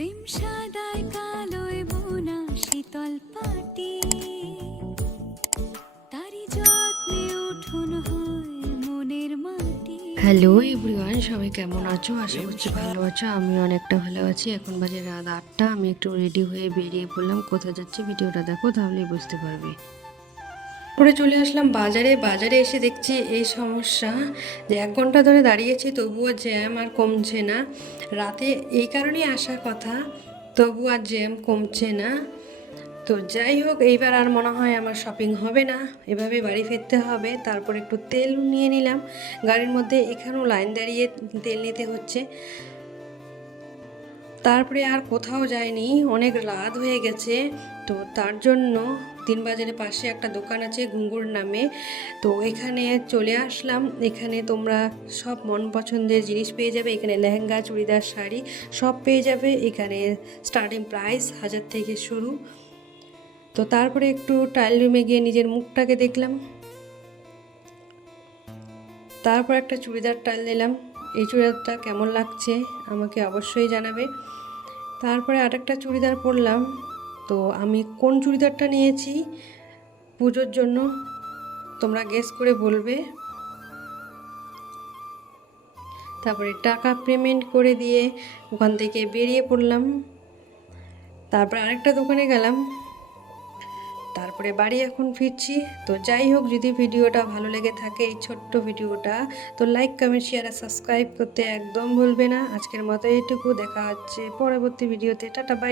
প্রেম সাদায় কালোয় বোনা শীতল পাটি, তারি যত্নে উঠোন হয় মনের মাটি। হ্যালো এভরিওয়ান, সবাই কেমন আছো? আশা করছি ভালো আছো। আমি অনেকটা ভালো আছি। এখন বাজে রাত 8টা। আমি একটু রেডি হয়ে বেরিয়ে পড়লাম। কোথায় যাচ্ছি ভিডিওটা দেখো, তাহলেই বুঝতে পারবে। পরে চলে আসলাম বাজারে। বাজারে এসে দেখছি এই সমস্যা যে 1 ঘন্টা ধরে দাঁড়িয়েছি, তবুও জ্যাম আর কমছে না। রাতে এই কারণেই আসার কথা, তবু আর জ্যাম কমছে না। তো যাই হোক, এইবার আর মনে হয় আমার শপিং হবে না, এভাবে বাড়ি ফিরতে হবে। তারপর একটু তেল নিয়ে নিলাম গাড়ির মধ্যে। এখানেও লাইন দাঁড়িয়ে তেল নিতে হচ্ছে। তারপরে আর কোথাও যায়নি, অনেক রাত হয়ে গেছে। তো তার জন্য দিনবাজারের পাশে একটা দোকান আছে ঘুঙ্গুর নামে, তো এখানে চলে আসলাম। এখানে তোমরা সব মন পছন্দের জিনিস পেয়ে যাবে। এখানে লেহেঙ্গা, চুড়িদার, শাড়ি সব পেয়ে যাবে। এখানে স্টার্টিং প্রাইস 1000 থেকে শুরু। তো তারপরে একটু ট্রায়াল রুমে গিয়ে নিজের মুখটাকে দেখলাম। তারপর একটা চুড়িদার ট্রায়াল নিলাম। এই চুড়িদারটা কেমন লাগছে আমাকে অবশ্যই জানাবে। তারপরে আরেকটা চুড়িদার পরলাম। তো আমি কোন চুড়িদারটা নিয়েছি পুজোর জন্য তোমরা গেস করে বলবে। তারপরে টাকা পেমেন্ট করে দিয়ে ওখান থেকে বেরিয়ে পড়লাম। তারপর আরেকটা দোকানে গেলাম। তারপরে বাড়ি এখন ফিরছি। তো যাই হোক, যদি ভিডিওটা ভালো লেগে থাকে এই ছোট্ট ভিডিওটা, তো লাইক, কমেন্ট, শেয়ার আর সাবস্ক্রাইব করতে একদম ভুলবে না। আজকের মতো এইটুকু, দেখা হচ্ছে পরবর্তী ভিডিওতে। Tata, by.